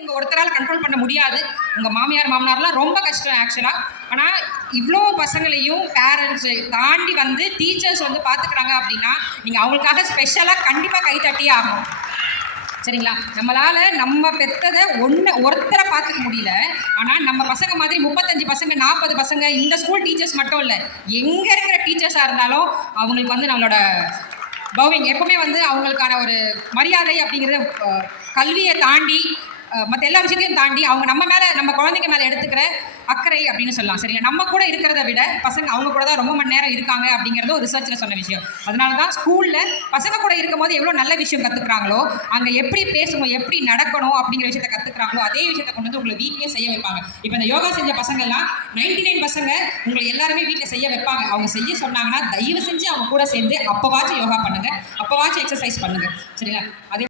உங்கள் ஒருத்தரால் கண்ட்ரோல் பண்ண முடியாது. உங்கள் மாமியார் மாமனார்லாம் ரொம்ப கஷ்டம் ஆக்சுவலாக. ஆனால் இவ்வளோ பசங்களையும் பேரண்ட்ஸு தாண்டி வந்து டீச்சர்ஸ் வந்து பார்த்துக்கிறாங்க அப்படின்னா நீங்கள் அவங்களுக்காக ஸ்பெஷலாக கண்டிப்பாக கை தட்டியே ஆகணும். சரிங்களா? நம்மளால் நம்ம பெற்றதை ஒருத்தரை பார்த்துக்க முடியல. ஆனால் நம்ம பசங்க மாதிரி 35 பசங்க 40 பசங்க இந்த ஸ்கூல் டீச்சர்ஸ் மட்டும் இல்லை, எங்கே இருக்கிற டீச்சர்ஸாக இருந்தாலும் அவங்களுக்கு வந்து நம்மளோட பவுவிங் எப்பவுமே வந்து அவங்களுக்கான ஒரு மரியாதை அப்படிங்கிறத கல்வியை தாண்டி மற்ற எல்லா விஷயத்தையும் தாண்டி அவங்க நம்ம மேலே நம்ம குழந்தைங்க மேலே எடுத்துக்கிற அக்கறை அப்படின்னு சொல்லலாம். சரிங்களா? நம்ம கூட இருக்கிறத விட பசங்க அவங்க கூட தான் ரொம்ப மணி நேரம் இருக்காங்க அப்படிங்கிறது ஒரு ரிசர்ச்சில் சொன்ன விஷயம். அதனால தான் ஸ்கூலில் பசங்க கூட இருக்கும் போது எவ்வளோ நல்ல விஷயம் கற்றுக்குறாங்களோ, அங்கே எப்படி பேசணும் எப்படி நடக்கணும் அப்படிங்கிற விஷயத்தை கற்றுக்குறாங்களோ அதே விஷயத்தை கொண்டு வந்து உங்களை வீட்லேயே செய்ய வைப்பாங்க. இப்போ இந்த யோகா செஞ்ச பசங்கள்லாம் 99 பசங்க உங்களை எல்லாருமே வீட்டில் செய்ய வைப்பாங்க. அவங்க செய்ய சொன்னாங்கன்னா தயவு செஞ்சு அவங்க கூட சேர்ந்து அப்போவாச்சும் யோகா பண்ணுங்கள், அப்போவாச்சும் எக்ஸசைஸ் பண்ணுங்கள். சரிங்களா? அதே